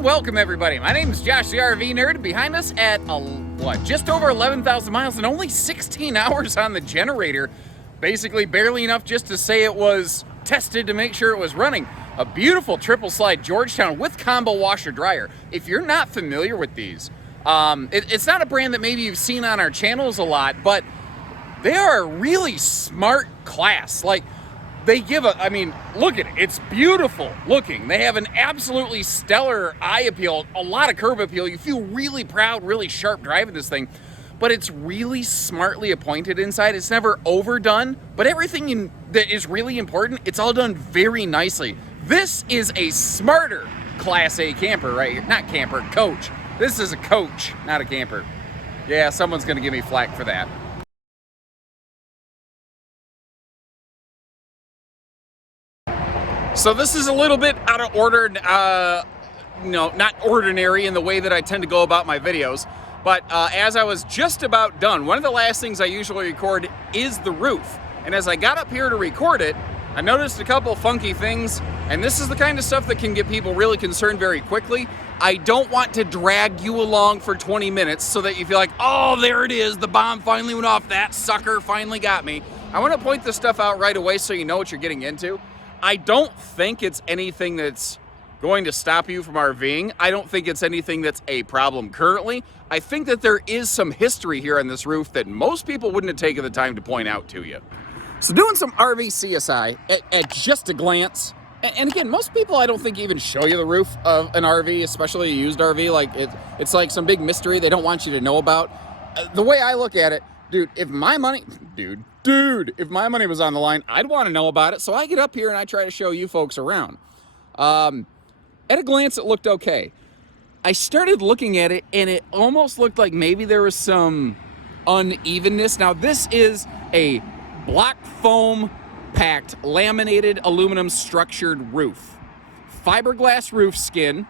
And welcome everybody. My name is Josh the RV Nerd. Behind us at just over 11,000 miles and only 16 hours on the generator. Basically barely enough just to say it was tested to make sure it was running. A beautiful triple slide Georgetown with combo washer dryer. If you're not familiar with these, it's not a brand that maybe you've seen on our channels a lot, but they are a really smart class. Like, they give look at it. It's beautiful looking. They have an absolutely stellar eye appeal, a lot of curb appeal. You feel really proud, really sharp driving this thing, but it's really smartly appointed inside. It's never overdone, but everything that is really important, it's all done very nicely. This is a smarter Class A camper right here. Not camper, coach. This is a coach, not a camper. Yeah, someone's gonna give me flack for that. So this is a little bit out of order, not ordinary in the way that I tend to go about my videos. But as I was just about done, one of the last things I usually record is the roof. And as I got up here to record it, I noticed a couple funky things. And this is the kind of stuff that can get people really concerned very quickly. I don't want to drag you along for 20 minutes so that you feel like, oh, there it is. The bomb finally went off. That sucker finally got me. I want to point this stuff out right away so you know what you're getting into. I don't think it's anything that's going to stop you from RVing. I don't think it's anything that's a problem currently. I think that there is some history here on this roof that most people wouldn't have taken the time to point out to you. So doing some RV CSI at just a glance, and again, most people I don't think even show you the roof of an RV, especially a used RV. Like it's like some big mystery they don't want you to know about. The way I look at it, dude, if my money was on the line, I'd want to know about it. So I get up here and I try to show you folks around. At a glance, it looked okay. I started looking at it and it almost looked like maybe there was some unevenness. Now this is a block foam packed laminated aluminum structured roof. Fiberglass roof skin.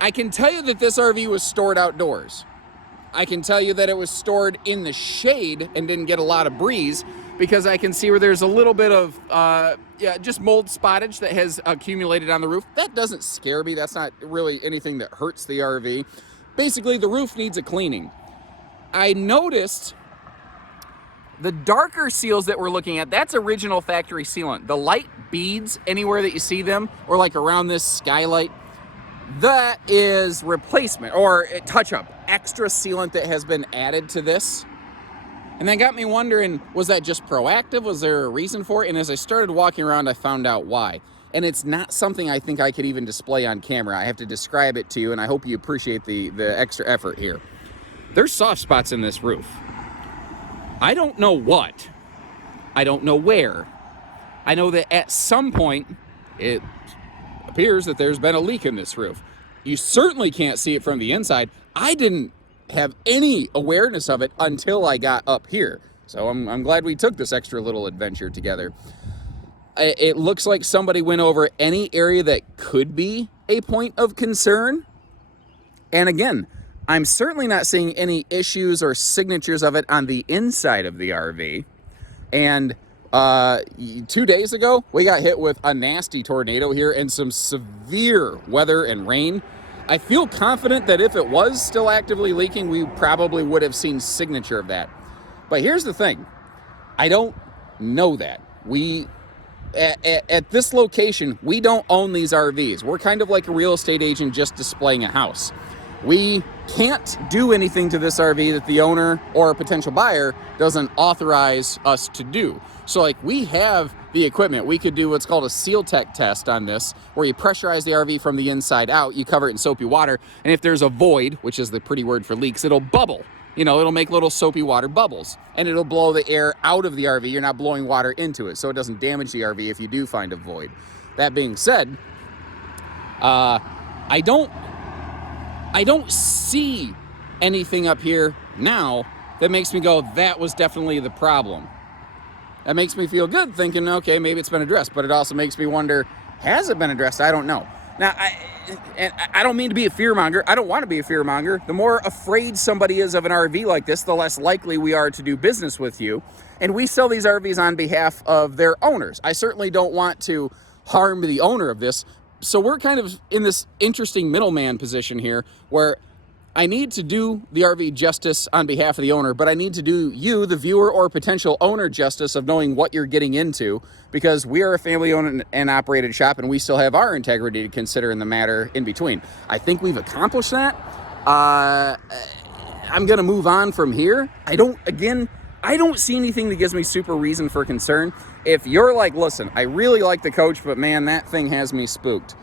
I can tell you that this RV was stored outdoors. I can tell you that it was stored in the shade and didn't get a lot of breeze because I can see where there's a little bit of just mold spottage that has accumulated on the roof. That doesn't scare me. That's not really anything that hurts the RV. Basically, the roof needs a cleaning. I noticed the darker seals that we're looking at, that's original factory sealant. The light beads, anywhere that you see them, or like around this skylight, that is replacement or a touch-up, extra sealant that has been added to this. And that got me wondering, was that just proactive? Was there a reason for it? And as I started walking around, I found out why. And it's not something I think I could even display on camera. I have to describe it to you, and I hope you appreciate the extra effort here. There's soft spots in this roof. I don't know what. I don't know where. I know that at some point, it appears that there's been a leak in this roof. You certainly can't see it from the inside. I didn't have any awareness of it until I got up here. So I'm glad we took this extra little adventure together. It looks like somebody went over any area that could be a point of concern. And again, I'm certainly not seeing any issues or signatures of it on the inside of the RV. And 2 days ago, we got hit with a nasty tornado here and some severe weather and rain. I feel confident that if it was still actively leaking, we probably would have seen signature of that. But here's the thing. I don't know that. At this location, we don't own these RVs. We're kind of like a real estate agent just displaying a house. We can't do anything to this RV that the owner or a potential buyer doesn't authorize us to do. So like, we have the equipment. We could do what's called a seal tech test on this, where you pressurize the RV from the inside out, you cover it in soapy water, and if there's a void, which is the pretty word for leaks, it'll bubble. You know, it'll make little soapy water bubbles, and it'll blow the air out of the RV. You're not blowing water into it, so it doesn't damage the RV if you do find a void. That being said, I don't see anything up here now that makes me go, that was definitely the problem. That makes me feel good thinking, okay, maybe it's been addressed, but it also makes me wonder, has it been addressed? I don't know. Now, I don't mean to be a fearmonger. I don't want to be a fearmonger. The more afraid somebody is of an RV like this, the less likely we are to do business with you. And we sell these RVs on behalf of their owners. I certainly don't want to harm the owner of this So we're kind of in this interesting middleman position here where I need to do the RV justice on behalf of the owner, but I need to do you, the viewer or potential owner, justice of knowing what you're getting into, because we are a family-owned and operated shop, and we still have our integrity to consider in the matter in between. I think we've accomplished that. I'm going to move on from here. I don't see anything that gives me super reason for concern. If you're like, listen, I really like the coach, but man, that thing has me spooked,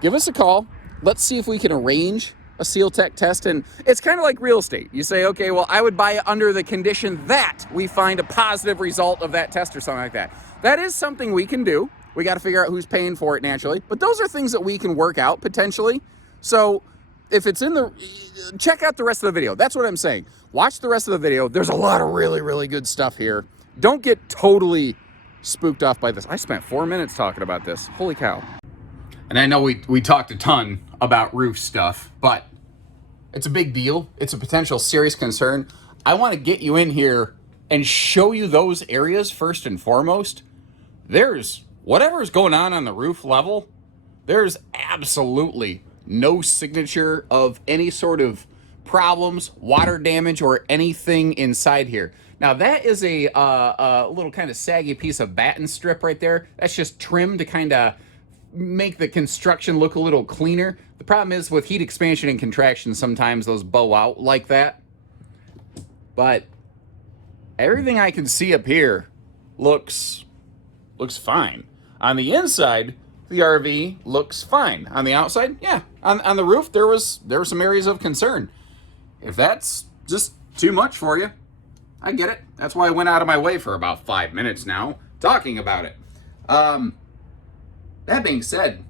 give us a call. Let's see if we can arrange a Seal Tech test. And it's kind of like real estate. You say, okay, well, I would buy it under the condition that we find a positive result of that test or something like that. That is something we can do. We got to figure out who's paying for it naturally. But those are things that we can work out potentially. So if it's in the, check out the rest of the video. That's what I'm saying. Watch the rest of the video. There's a lot of really, really good stuff here. Don't get totally spooked off by this. I spent 4 minutes talking about this. Holy cow. And I know we talked a ton about roof stuff, but it's a big deal. It's a potential serious concern. I want to get you in here and show you those areas first and foremost. There's whatever's going on the roof level, there's absolutely no signature of any sort of problems, water damage, or anything inside here. Now that is a little kind of saggy piece of batten strip right there. That's just trimmed to kind of make the construction look a little cleaner. The problem is with heat expansion and contraction, sometimes those bow out like that. But everything I can see up here looks fine. On the inside, the RV looks fine. On the outside, yeah. On the roof, there were some areas of concern. If that's just too much for you, I get it. That's why I went out of my way for about 5 minutes now talking about it. That being said,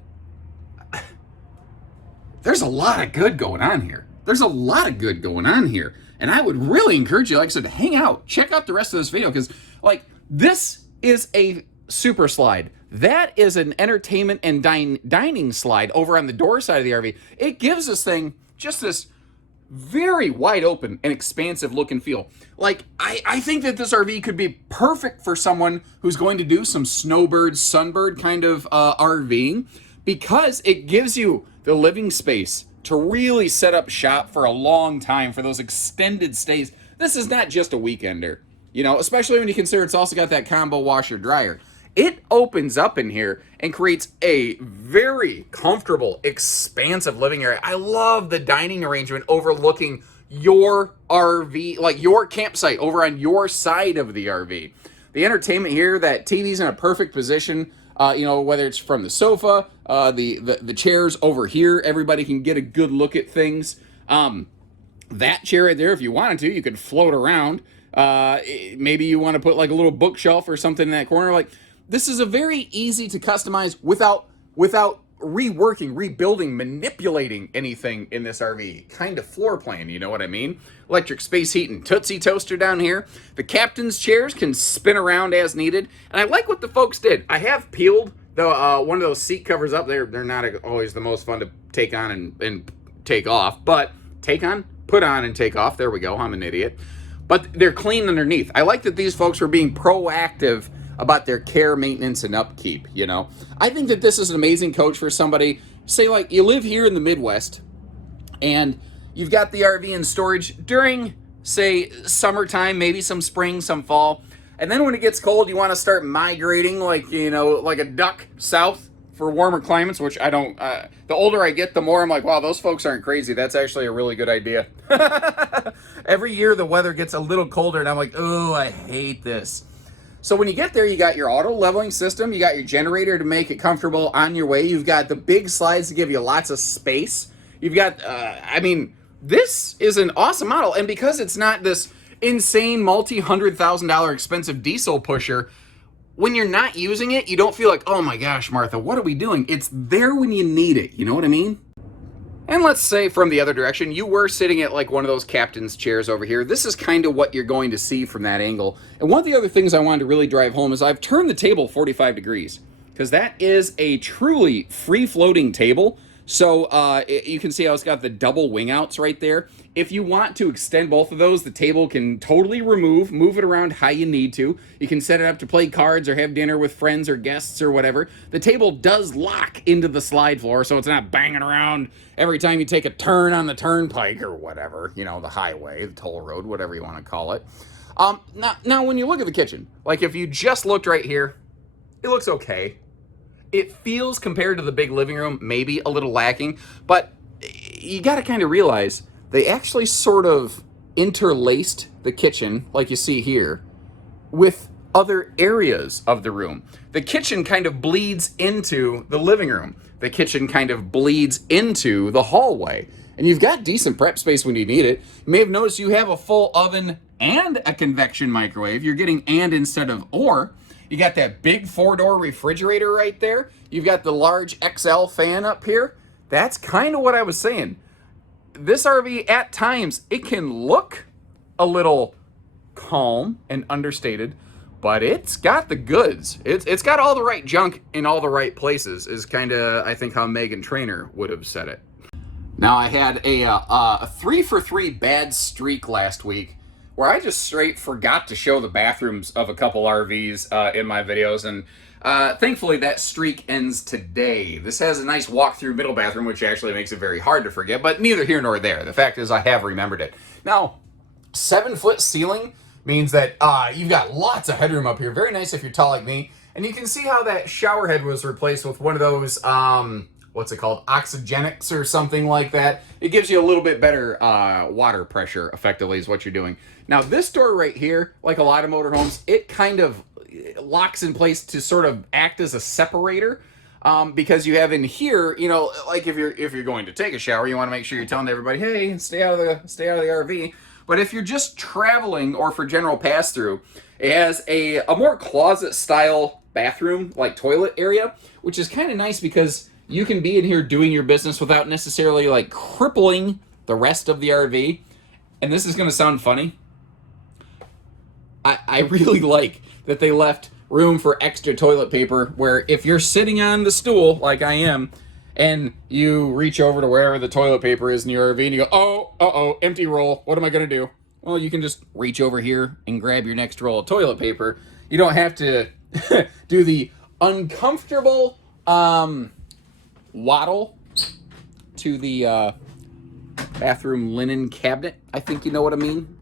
there's a lot of good going on here. And I would really encourage you, like I said, to hang out. Check out the rest of this video, because like this is a super slide. That is an entertainment and dining slide over on the door side of the RV. It gives this thing just this very wide open and expansive look and feel. Like, I think that this RV could be perfect for someone who's going to do some snowbird, sunbird kind of RVing, because it gives you the living space to really set up shop for a long time for those extended stays. This is not just a weekender, you know, especially when you consider it's also got that combo washer dryer. It opens up in here and creates a very comfortable, expansive living area. I love the dining arrangement overlooking your RV, like your campsite over on your side of the RV. The entertainment here, that TV's in a perfect position, you know, whether it's from the sofa, the chairs over here, everybody can get a good look at things. That chair right there, if you wanted to, you could float around. Maybe you want to put like a little bookshelf or something in that corner. Like, this is a very easy to customize without reworking, rebuilding, manipulating anything in this RV kind of floor plan, you know what I mean? Electric space heat and Tootsie toaster down here. The captain's chairs can spin around as needed. And I like what the folks did. I have peeled the one of those seat covers up. They're not always the most fun to take on and take off, but take on, put on, and take off. There we go. I'm an idiot. But they're clean underneath. I like that these folks were being proactive about their care, maintenance, and upkeep, you know. I think that this is an amazing coach for somebody, say like you live here in the Midwest and you've got the RV in storage during, say, summertime, maybe some spring, some fall, and then when it gets cold, you want to start migrating like, you know, like a duck south for warmer climates, which I don't, the older I get, the more I'm like, wow, those folks aren't crazy. That's actually a really good idea. Every year the weather gets a little colder and I'm like, oh, I hate this. So when you get there, you got your auto leveling system, you got your generator to make it comfortable on your way, you've got the big slides to give you lots of space, you've got, I mean, this is an awesome model, and because it's not this insane multi-$100,000 expensive diesel pusher, when you're not using it, you don't feel like, oh my gosh, Martha, what are we doing? It's there when you need it, you know what I mean? And let's say from the other direction, you were sitting at like one of those captain's chairs over here. This is kind of what you're going to see from that angle. And one of the other things I wanted to really drive home is I've turned the table 45 degrees because that is a truly free-floating table. So you can see how it's got the double wing outs right there. If you want to extend both of those, the table can totally move it around how you need to. You can set it up to play cards or have dinner with friends or guests or whatever. The table does lock into the slide floor, so it's not banging around every time you take a turn on the turnpike or whatever, you know, the highway, the toll road, whatever you want to call it. Now, when you look at the kitchen, like if you just looked right here, it looks okay. It feels, compared to the big living room, maybe a little lacking, but you got to kind of realize they actually sort of interlaced the kitchen, like you see here, with other areas of the room. The kitchen kind of bleeds into the living room. The kitchen kind of bleeds into the hallway. And you've got decent prep space when you need it. You may have noticed you have a full oven and a convection microwave. You're getting and instead of or. You got that big 4-door refrigerator right there. You've got the large XL fan up here. That's kind of what I was saying. This RV, at times, it can look a little calm and understated, but it's got the goods. It's got all the right junk in all the right places, is kind of, I think, how Megan Trainor would have said it. Now, I had a 3-for-3 bad streak last week, where I just straight forgot to show the bathrooms of a couple RVs in my videos, and thankfully that streak ends today. This has a nice walk-through middle bathroom, which actually makes it very hard to forget, but neither here nor there. The fact is I have remembered it. Now, 7-foot ceiling means that you've got lots of headroom up here. Very nice if you're tall like me. And you can see how that shower head was replaced with one of those, what's it called, Oxygenics or something like that. It gives you a little bit better water pressure, effectively, is what you're doing. Now, this door right here, like a lot of motorhomes, it kind of locks in place to sort of act as a separator, because you have in here, you know, like if you're going to take a shower, you want to make sure you're telling everybody, hey, stay out of the RV. But if you're just traveling or for general pass-through, it has a more closet-style bathroom, like toilet area, which is kind of nice because you can be in here doing your business without necessarily like crippling the rest of the RV. And this is going to sound funny. I really like that they left room for extra toilet paper, where if you're sitting on the stool like I am and you reach over to wherever the toilet paper is in your RV and you go, oh, empty roll, what am I going to do? Well, you can just reach over here and grab your next roll of toilet paper. You don't have to do the uncomfortable waddle to the bathroom linen cabinet. I think you know what I mean.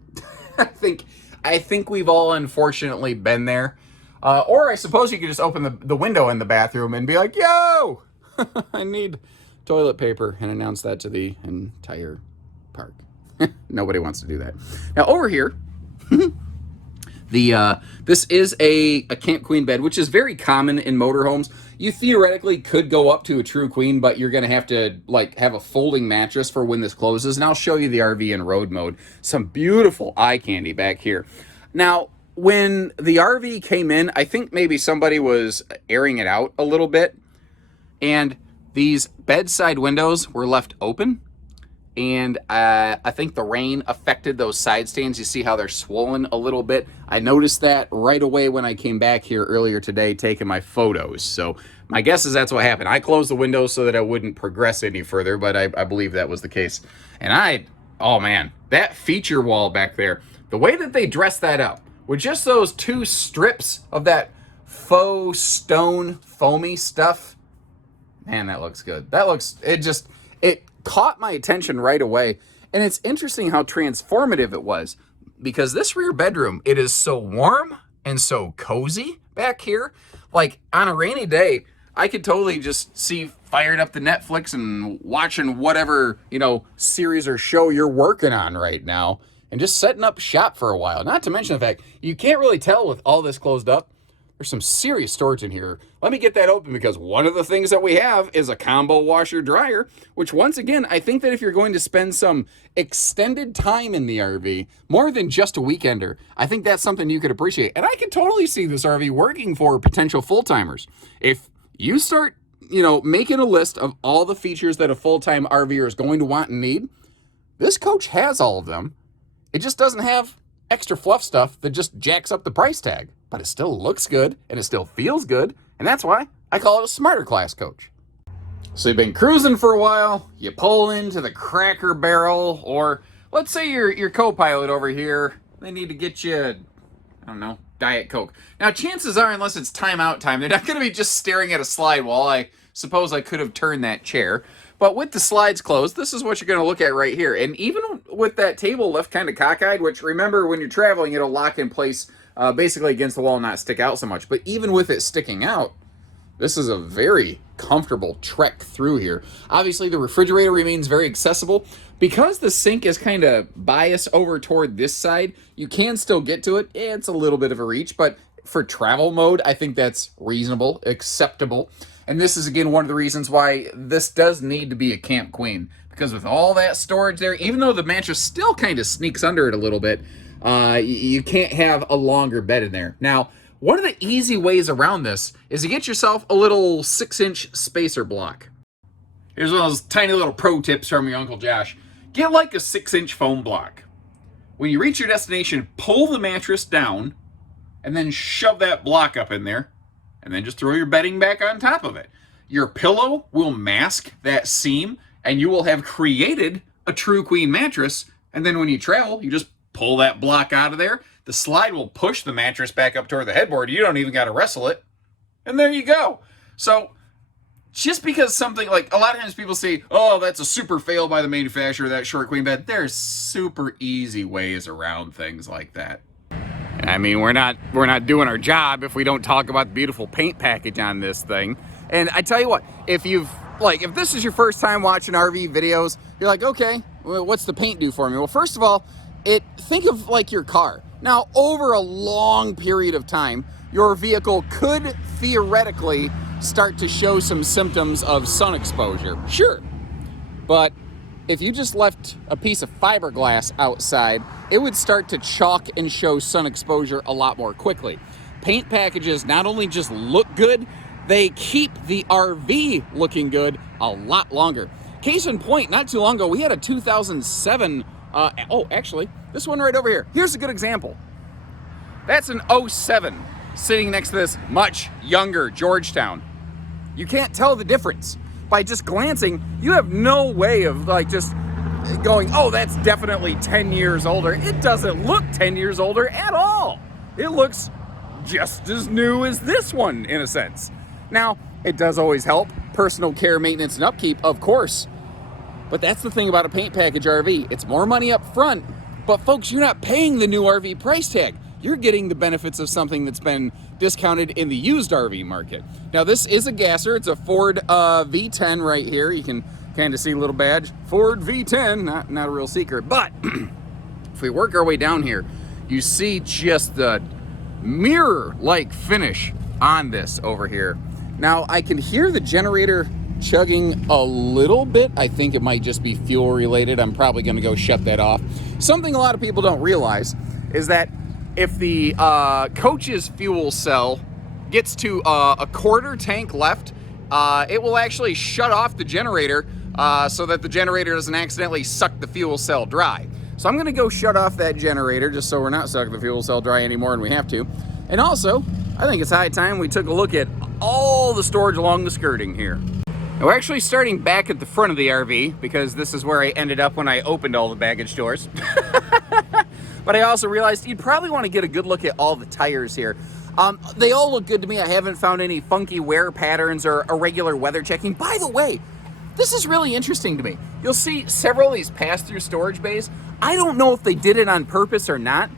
I think we've all unfortunately been there. Or I suppose you could just open the window in the bathroom and be like, yo, I need toilet paper, and announce that to the entire park. Nobody wants to do that. Now over here, this is a Camp Queen bed, which is very common in motorhomes. You theoretically could go up to a true queen, but you're going to have to like have a folding mattress for when this closes. And I'll show you the RV in road mode. Some beautiful eye candy back here. Now, when the RV came in, I think maybe somebody was airing it out a little bit, and these bedside windows were left open. And I think the rain affected those side stands. You see how they're swollen a little bit. I noticed that right away when I came back here earlier today taking my photos. So my guess is that's what happened. I closed the windows so that I wouldn't progress any further, but I believe that was the case. And oh man, that feature wall back there, the way that they dressed that up with just those 2 strips of that faux stone foamy stuff, man, that looks good. It caught my attention right away. And it's interesting how transformative it was, because this rear bedroom, it is so warm and so cozy back here. Like on a rainy day, I could totally just see firing up the Netflix and watching whatever, series or show you're working on right now and just setting up shop for a while. Not to mention the fact you can't really tell with all this closed up. There's some serious storage in here. Let me get that open, because one of the things that we have is a combo washer dryer, which once again, I think that if you're going to spend some extended time in the RV, more than just a weekender, I think that's something you could appreciate. And I can totally see this RV working for potential full-timers. If you start, making a list of all the features that a full-time RVer is going to want and need, this coach has all of them. It just doesn't have extra fluff stuff that just jacks up the price tag. But it still looks good, and it still feels good, and that's why I call it a smarter class coach. So you've been cruising for a while, you pull into the Cracker Barrel, or let's say your co-pilot over here, they need to get you, I don't know, Diet Coke. Now chances are, unless it's timeout time, they're not going to be just staring at a slide while I suppose I could have turned that chair. But with the slides closed, this is what you're going to look at right here. And even with that table left kind of cockeyed, which remember when you're traveling, it'll lock in place basically against the wall and not stick out so much. But even with it sticking out, this is a very comfortable trek through here. Obviously, the refrigerator remains very accessible. Because the sink is kind of biased over toward this side, you can still get to it. It's a little bit of a reach, but for travel mode, I think that's reasonable, acceptable. And this is, again, one of the reasons why this does need to be a Camp Queen. Because with all that storage there, even though the mattress still kind of sneaks under it a little bit, you can't have a longer bed in there. Now, one of the easy ways around this is to get yourself a little 6-inch spacer block. Here's one of those tiny little pro tips from your Uncle Josh. Get like a 6-inch foam block. When you reach your destination, pull the mattress down and then shove that block up in there and then just throw your bedding back on top of it. Your pillow will mask that seam and you will have created a true queen mattress. And then when you travel, you just pull that block out of there. The slide will push the mattress back up toward the headboard. You don't even got to wrestle it. And there you go. So just because something, like a lot of times people say, oh, that's a super fail by the manufacturer, that short queen bed. There's super easy ways around things like that. I mean, we're not doing our job if we don't talk about the beautiful paint package on this thing. And I tell you what, if this is your first time watching RV videos, you're like, okay, well, what's the paint do for me? Well, first of all, think of like your car. Now, over a long period of time, your vehicle could theoretically start to show some symptoms of sun exposure. Sure. But if you just left a piece of fiberglass outside, it would start to chalk and show sun exposure a lot more quickly. Paint packages not only just look good, they keep the RV looking good a lot longer. Case in point, not too long ago, we had a 2007 actually, this one right over here. Here's a good example. That's an 07 sitting next to this much younger Georgetown. You can't tell the difference. By just glancing, you have no way of like just going, oh, that's definitely 10 years older. It doesn't look 10 years older at all. It looks just as new as this one in a sense. Now, it does always help. Personal care, maintenance, and upkeep, of course. But that's the thing about a paint package RV. It's more money up front, but folks, you're not paying the new RV price tag. You're getting the benefits of something that's been discounted in the used RV market. Now, this is a gasser. It's a Ford V10 right here. You can kind of see a little badge. Ford V10, not a real secret. But if we work our way down here, you see just the mirror-like finish on this over here. Now, I can hear the generator chugging a little bit. I think it might just be fuel related. I'm probably going to go shut that off. Something a lot of people don't realize is that if the coach's fuel cell gets to a quarter tank left, it will actually shut off the generator so that the generator doesn't accidentally suck the fuel cell dry. So I'm going to go shut off that generator just so we're not sucking the fuel cell dry anymore and we have to. And also, I think it's high time we took a look at all the storage along the skirting here. Now, we're actually starting back at the front of the RV because this is where I ended up when I opened all the baggage doors. But I also realized you'd probably want to get a good look at all the tires here. They all look good to me. I haven't found any funky wear patterns or irregular weather checking. By the way, this is really interesting to me. You'll see several of these pass-through storage bays. I don't know if they did it on purpose or not,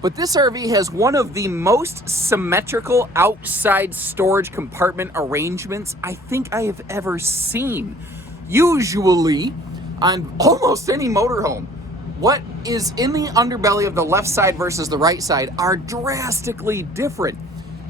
but this RV has one of the most symmetrical outside storage compartment arrangements I think I have ever seen. Usually, on almost any motorhome, what is in the underbelly of the left side versus the right side are drastically different.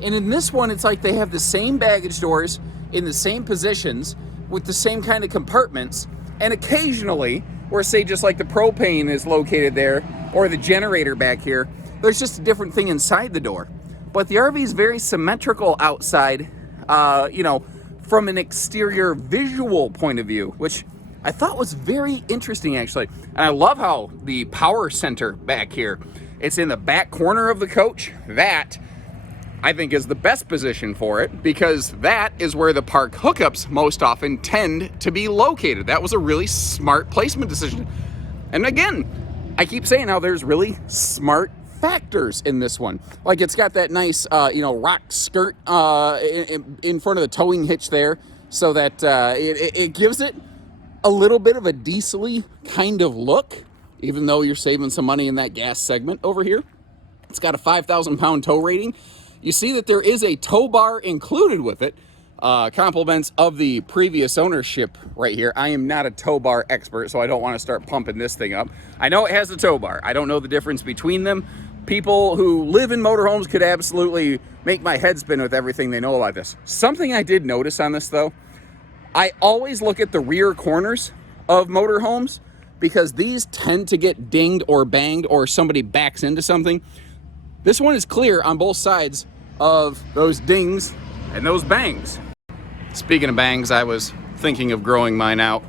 And in this one, it's like they have the same baggage doors in the same positions with the same kind of compartments. And occasionally, where say just like the propane is located there or the generator back here, there's just a different thing inside the door. But the RV is very symmetrical outside, from an exterior visual point of view, which I thought was very interesting, actually. And I love how the power center back here, it's in the back corner of the coach. That I think is the best position for it, because that is where the park hookups most often tend to be located. That was a really smart placement decision. And again, I keep saying how there's really smart factors in this one. Like, it's got that nice, rock skirt in front of the towing hitch there, so that it gives it a little bit of a diesel-y kind of look, even though you're saving some money in that gas segment over here. It's got a 5,000 pound tow rating. You see that there is a tow bar included with it. Compliments of the previous ownership right here. I am not a tow bar expert, so I don't want to start pumping this thing up. I know it has a tow bar. I don't know the difference between them. People who live in motorhomes could absolutely make my head spin with everything they know about this. Something I did notice on this, though, I always look at the rear corners of motorhomes, because these tend to get dinged or banged or somebody backs into something. This one is clear on both sides of those dings and those bangs. Speaking of bangs, I was thinking of growing mine out,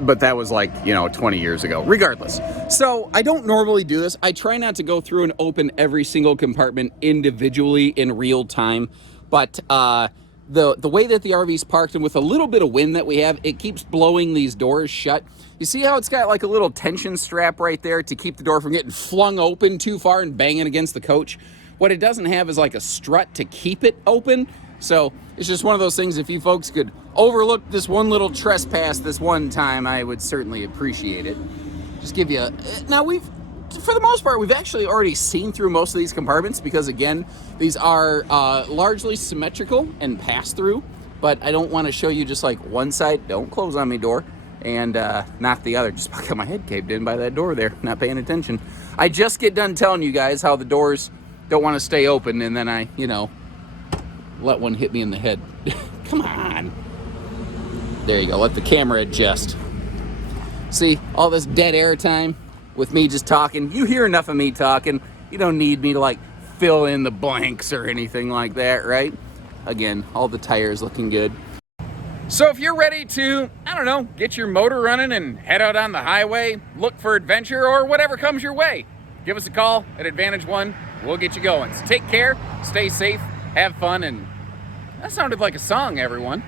but that was like, 20 years ago. Regardless. So I don't normally do this. I try not to go through and open every single compartment individually in real time, but the way that the RV's parked, and with a little bit of wind that we have, it keeps blowing these doors shut. You see how it's got like a little tension strap right there to keep the door from getting flung open too far and banging against the coach? What it doesn't have is like a strut to keep it open. So it's just one of those things, if you folks could overlook this one little trespass this one time, I would certainly appreciate it. Just give you a... Now, for the most part, we've actually already seen through most of these compartments, because again, these are largely symmetrical and pass-through, but I don't want to show you just like one side. Don't close on me, door. And not the other. Just got my head caved in by that door there, not paying attention. I just get done telling you guys how the doors don't want to stay open, and then I, let one hit me in the head. Come on. There you go. Let the camera adjust. See, all this dead air time with me just talking. You hear enough of me talking. You don't need me to like fill in the blanks or anything like that, right? Again, all the tires looking good. So if you're ready to, get your motor running and head out on the highway, look for adventure or whatever comes your way, give us a call at Advantage One. We'll get you going. So take care, stay safe, have fun, and that sounded like a song, everyone.